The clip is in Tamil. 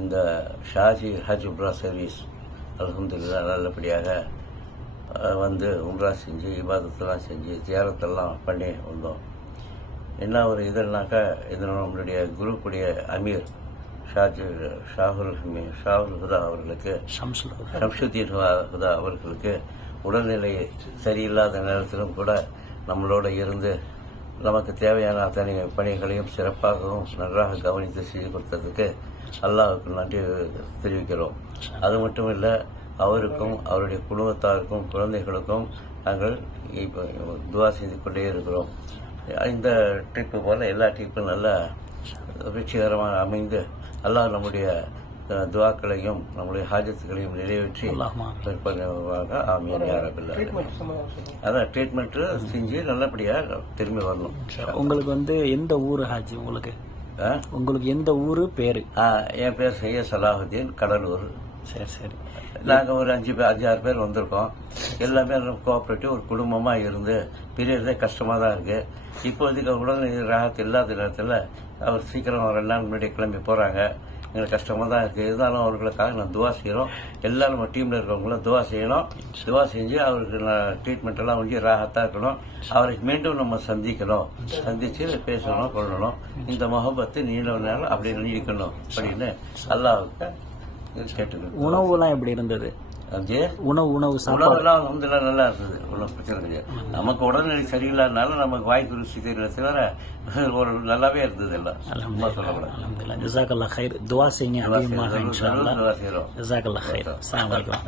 இந்த ஷாஜி ஹஜ் உம்ரா சர்வீஸ் அல்ஹம்துலில்லாஹ் நல்லபடியாக வந்து உம்ரா செஞ்சு இபாதத்தெல்லாம் செஞ்சு ஜியாரத்தெல்லாம் பண்ணி வந்தோம். என்ன ஒரு இதுனாக்கா இது நம்மளுடைய குரூப்புடைய அமீர் ஷாஹுல் ஹுதா அவர்களுக்கு ஷம்சுதீன் ஹுதா அவர்களுக்கு உடல்நிலை சரியில்லாத நேரத்திலும் கூட நம்மளோட இருந்து நமக்கு தேவையான அத்தனை பணிகளையும் சிறப்பாகவும் நன்றாக கவனித்து செய்து கொடுத்ததுக்கு அல்லாஹ்வுக்கு நன்றி தெரிவிக்கிறோம். அது மட்டும் இல்லை, அவருக்கும் அவருடைய குடும்பத்தாருக்கும் குழந்தைகளுக்கும் நாங்கள் துவா செய்து கொண்டே இருக்கிறோம். இந்த ட்ரிப்பு போல எல்லா ட்ரிப்பும் நல்ல வெற்றிகரமாக அமைந்து அல்லாஹ் நம்முடைய துவாக்களையும் நம்முடைய ஹாஜத்துகளையும் நிறைவேற்றி ஆமீன் யா ரப்பல் ஆலமீன். அதான் ட்ரீட்மெண்ட் செஞ்சு நல்லபடியாக திரும்பி வரணும். உங்களுக்கு வந்து எந்த ஊரு ஹாஜி? உங்களுக்கு எந்த ஊரு பேரு? என் பேர் சையத் சலாஹுதீன், கடலூர். சரி சரி. நாங்கள் ஒரு 5-6 பேர் வந்திருக்கோம். எல்லாமே கோஆபரேட்டிவ் ஒரு குடும்பமா இருந்து பிரியறதே கஷ்டமா தான் இருக்கு. இப்போதைக்கு உடல்நிலை ராகத்து இல்லாத நேரத்தில் அவர் சீக்கிரம் 2 நாள் முன்னாடி கிளம்பி போறாங்க. எங்களுக்கு கஷ்டமா தான் இருக்கு. இருந்தாலும் அவர்களுக்காக நான் துவா செய்யறோம். எல்லாரும் நம்ம டீம்ல இருக்கிறவங்களும் துவா செய்யணும். துவா செஞ்சு அவருக்கு ட்ரீட்மெண்ட் எல்லாம் முடிஞ்சு ராகத்தா இருக்கணும். அவருக்கு மீண்டும் நம்ம சந்திச்சு பேசணும், கொள்ளணும். இந்த முகப்பத்து நீண்ட நேரம் அப்படி நீடிக்கணும் அப்படின்னு அல்லாஹ்வுக்கு கேட்டுக்கணும். உணவுலாம் எப்படி இருந்தது? உணவுலாம் வந்து நல்லா இருந்தது. ஒன்றும் பிரச்சனை கிடையாது. நமக்கு உடல்நிலை சரியில்லாதனால நமக்கு வாய்ப்பு ருசி தெரியல தவிர ஒரு நல்லாவே இருந்தது. எல்லாம் சொல்லக்கூடாது. ஜஸாக்கல்லாஹ் கைர். துவா செய்யுங்க அதிகமாக இன்ஷா அல்லாஹ். ஜஸாக்கல்லாஹ் கைர். அஸ்ஸலாமு அலைக்கும்.